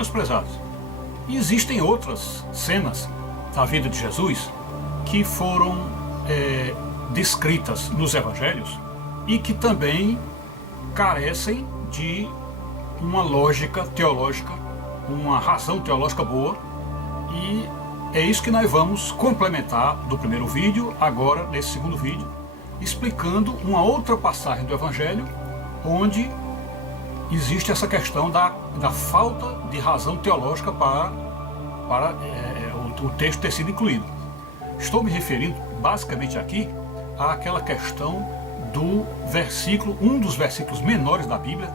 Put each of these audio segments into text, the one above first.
meus prezados, existem outras cenas da vida de Jesus que foram descritas nos evangelhos e que também carecem de uma lógica teológica, uma razão teológica boa, e é isso que nós vamos complementar do primeiro vídeo, agora nesse segundo vídeo, explicando uma outra passagem do Evangelho onde existe essa questão da falta de razão teológica para o texto ter sido incluído. Estou me referindo basicamente aqui àquela questão do versículo, um dos versículos menores da Bíblia.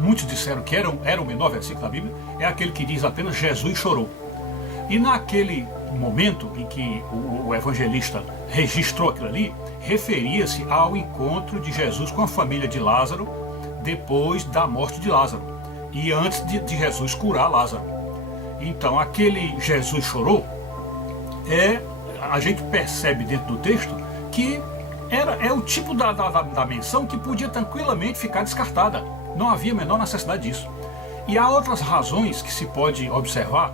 Muitos disseram que era o menor versículo da Bíblia, é aquele que diz apenas Jesus chorou. E naquele momento em que o evangelista registrou aquilo ali, referia-se ao encontro de Jesus com a família de Lázaro depois da morte de Lázaro e antes de Jesus curar Lázaro. Então aquele Jesus chorou, a gente percebe dentro do texto que é o tipo da menção que podia tranquilamente ficar descartada. Não havia a menor necessidade disso. E há outras razões que se pode observar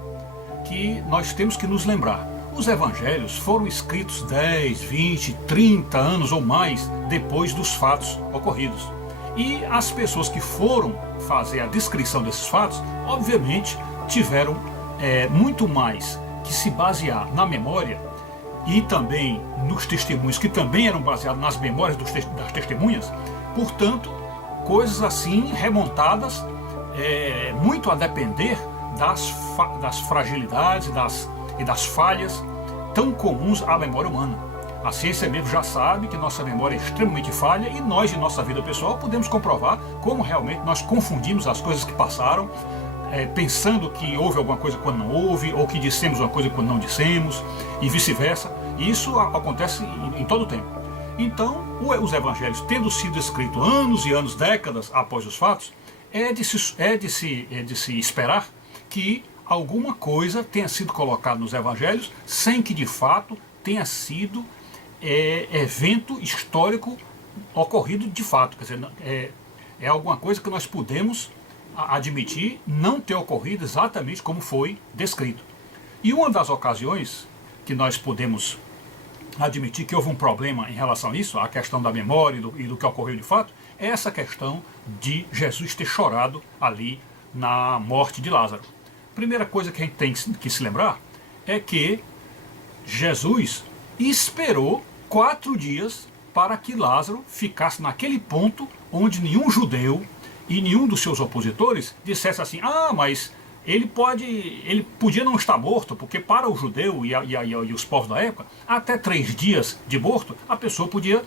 que nós temos que nos lembrar. Os evangelhos foram escritos 10, 20, 30 anos ou mais depois dos fatos ocorridos. E as pessoas que foram fazer a descrição desses fatos, obviamente, tiveram muito mais que se basear na memória e também nos testemunhos, que também eram baseados nas memórias das testemunhas. Portanto, coisas assim remontadas muito a depender das fragilidades e das falhas tão comuns à memória humana. A ciência mesmo já sabe que nossa memória é extremamente falha, e nós, de nossa vida pessoal, podemos comprovar como realmente nós confundimos as coisas que passaram, pensando que houve alguma coisa quando não houve, ou que dissemos uma coisa quando não dissemos, e vice-versa. E isso acontece em todo o tempo. Então, os evangelhos, tendo sido escritos anos e anos, décadas após os fatos, é de se esperar que alguma coisa tenha sido colocada nos evangelhos sem que de fato tenha sido evento histórico ocorrido de fato. Quer dizer, é alguma coisa que nós podemos admitir não ter ocorrido exatamente como foi descrito. E uma das ocasiões que nós podemos admitir que houve um problema em relação a isso, a questão da memória e do que ocorreu de fato, é essa questão de Jesus ter chorado ali na morte de Lázaro. Primeira coisa que a gente tem que se lembrar é que Jesus esperou 4 dias para que Lázaro ficasse naquele ponto onde nenhum judeu e nenhum dos seus opositores dissesse assim: mas ele podia não estar morto, porque para o judeu e os povos da época, até 3 dias de morto, a pessoa podia,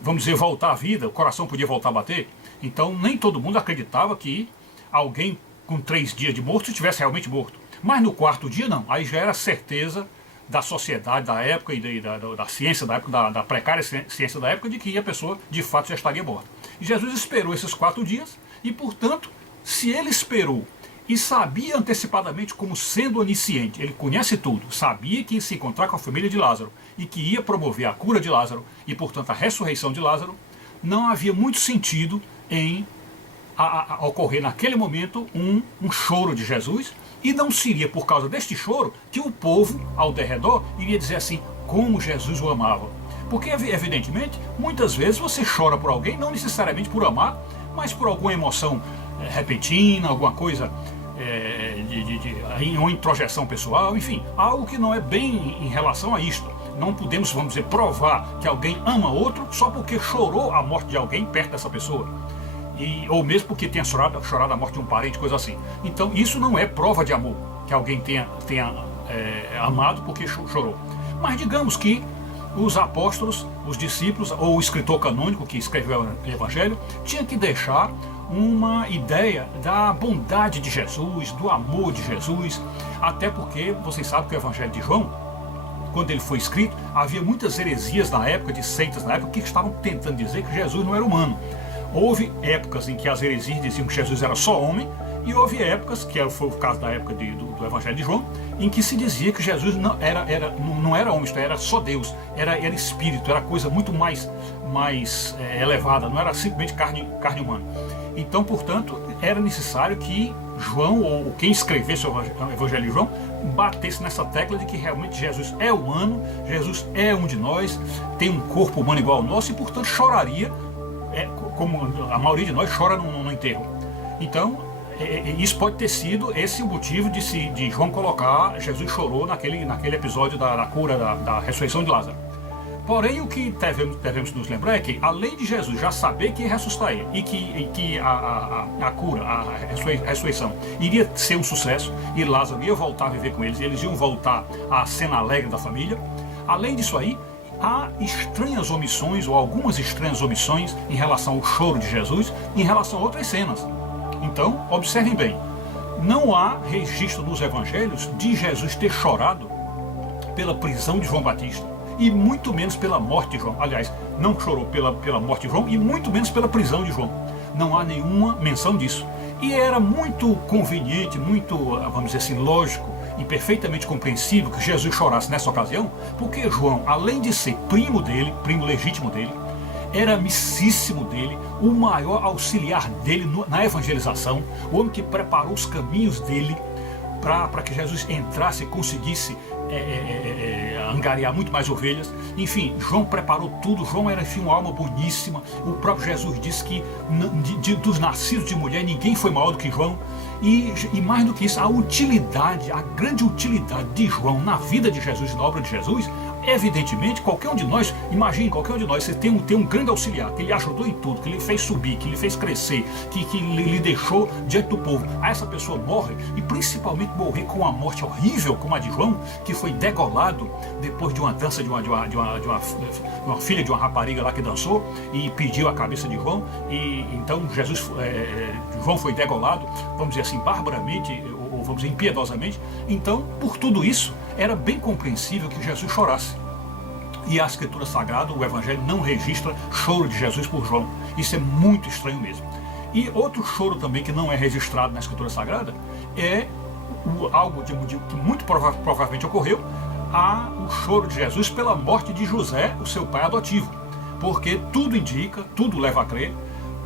vamos dizer, voltar à vida, o coração podia voltar a bater. Então nem todo mundo acreditava que alguém com 3 dias de morto estivesse realmente morto. Mas no 4º dia não, aí já era certeza da sociedade da época e da ciência da época, da precária ciência da época, de que a pessoa de fato já estaria morta. E Jesus esperou esses 4 dias e, portanto, se ele esperou e sabia antecipadamente, como sendo onisciente, ele conhece tudo, sabia que ia se encontrar com a família de Lázaro e que ia promover a cura de Lázaro e, portanto, a ressurreição de Lázaro, não havia muito sentido em ocorrer naquele momento um choro de Jesus, e não seria por causa deste choro que o povo ao derredor iria dizer assim, como Jesus o amava. Porque, evidentemente, muitas vezes você chora por alguém, não necessariamente por amar, mas por alguma emoção repentina, alguma coisa, uma introjeção pessoal, enfim, algo que não é bem em relação a isto. Não podemos, vamos dizer, provar que alguém ama outro só porque chorou a morte de alguém perto dessa pessoa. Ou mesmo porque tenha chorado a morte de um parente, coisa assim. Então isso não é prova de amor, que alguém tenha amado porque chorou. Mas digamos que os apóstolos, os discípulos, ou o escritor canônico que escreveu o Evangelho, tinha que deixar uma ideia da bondade de Jesus, do amor de Jesus, até porque vocês sabem que o Evangelho de João, quando ele foi escrito, havia muitas heresias na época, de seitas na época, que estavam tentando dizer que Jesus não era humano. Houve épocas em que as heresias diziam que Jesus era só homem, e houve épocas, que foi o caso da época do Evangelho de João, em que se dizia que Jesus não era homem, isto era só Deus, era espírito, era coisa muito mais elevada, não era simplesmente carne humana. Então, portanto, era necessário que João, ou quem escrevesse o Evangelho de João, batesse nessa tecla de que realmente Jesus é humano, Jesus é um de nós, tem um corpo humano igual ao nosso e, portanto, choraria, como a maioria de nós chora no enterro. Então, isso pode ter sido esse o motivo de João colocar Jesus chorou naquele episódio da cura, da ressurreição de Lázaro. Porém, o que devemos nos lembrar é que, além de Jesus já saber que ia ressuscitar ele e que a cura, a ressurreição, iria ser um sucesso e Lázaro ia voltar a viver com eles e eles iam voltar à cena alegre da família, além disso aí, há estranhas omissões ou algumas estranhas omissões em relação ao choro de Jesus e em relação a outras cenas. Então, observem bem, não há registro nos evangelhos de Jesus ter chorado pela prisão de João Batista e muito menos pela morte de João. Aliás, não chorou pela morte de João e muito menos pela prisão de João. Não há nenhuma menção disso. E era muito conveniente, muito, vamos dizer assim, lógico e perfeitamente compreensível que Jesus chorasse nessa ocasião, porque João, além de ser primo dele, primo legítimo dele, era amicíssimo dele, o maior auxiliar dele na evangelização, o homem que preparou os caminhos dele para que Jesus entrasse e conseguisse angariar muito mais ovelhas. Enfim, João preparou tudo. João era, enfim, uma alma boníssima. O próprio Jesus disse que dos nascidos de mulher ninguém foi maior do que João. E mais do que isso, a grande utilidade de João na vida de Jesus e na obra de Jesus, evidentemente, qualquer um de nós, imagine, qualquer um de nós, você tem um grande auxiliar, que lhe ajudou em tudo, que lhe fez subir, que lhe fez crescer, que lhe deixou diante do povo. Aí essa pessoa morre, e principalmente morrer com uma morte horrível, como a de João, que foi degolado depois de uma dança de uma filha de uma rapariga lá que dançou, e pediu a cabeça de João, e então João foi degolado, vamos dizer assim, barbaramente, ou vamos dizer, impiedosamente. Então, por tudo isso, era bem compreensível que Jesus chorasse. E a Escritura Sagrada, o Evangelho, não registra choro de Jesus por João. Isso é muito estranho mesmo. E outro choro também que não é registrado na Escritura Sagrada é algo que muito provavelmente ocorreu, o choro de Jesus pela morte de José, o seu pai adotivo. Porque tudo indica, tudo leva a crer,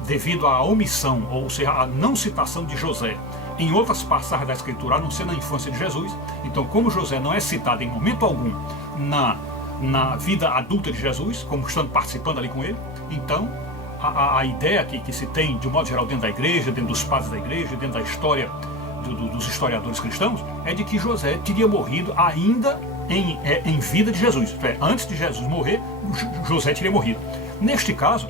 devido à omissão, ou seja, à não citação de José em outras passagens da Escritura, a não ser na infância de Jesus. Então, como José não é citado em momento algum na vida adulta de Jesus, como estando participando ali com ele, então a ideia que se tem, de um modo geral, dentro da igreja, dentro dos padres da igreja, dentro da história dos historiadores cristãos, é de que José teria morrido ainda em vida de Jesus. Antes de Jesus morrer, José teria morrido. Neste caso,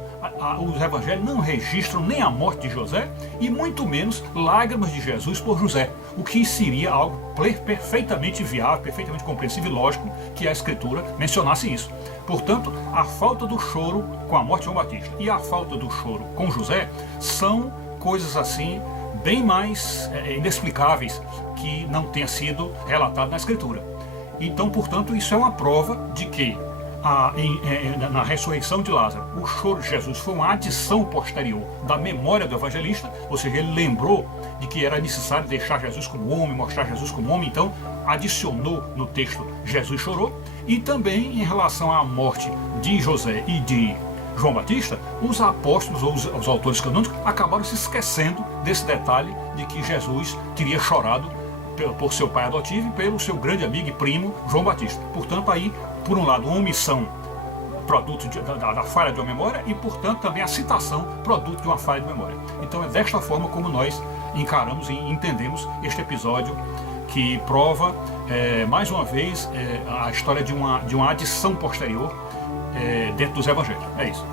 os evangelhos não registram nem a morte de José e muito menos lágrimas de Jesus por José, o que seria algo perfeitamente viável, perfeitamente compreensível e lógico que a Escritura mencionasse isso. Portanto, a falta do choro com a morte de João Batista e a falta do choro com José são coisas assim bem mais inexplicáveis que não tenha sido relatado na Escritura. Então, portanto, isso é uma prova de que na ressurreição de Lázaro, o choro de Jesus foi uma adição posterior da memória do evangelista, ou seja, ele lembrou de que era necessário deixar Jesus como homem, mostrar Jesus como homem, então adicionou no texto Jesus chorou. E também em relação à morte de José e de João Batista, os apóstolos ou os autores canônicos acabaram se esquecendo desse detalhe de que Jesus teria chorado por seu pai adotivo e pelo seu grande amigo e primo João Batista. Portanto, aí, por um lado, uma omissão produto da falha de uma memória e, portanto, também a citação produto de uma falha de memória. Então é desta forma como nós encaramos e entendemos este episódio que prova, mais uma vez, a história de uma adição posterior dentro dos evangelhos. É isso.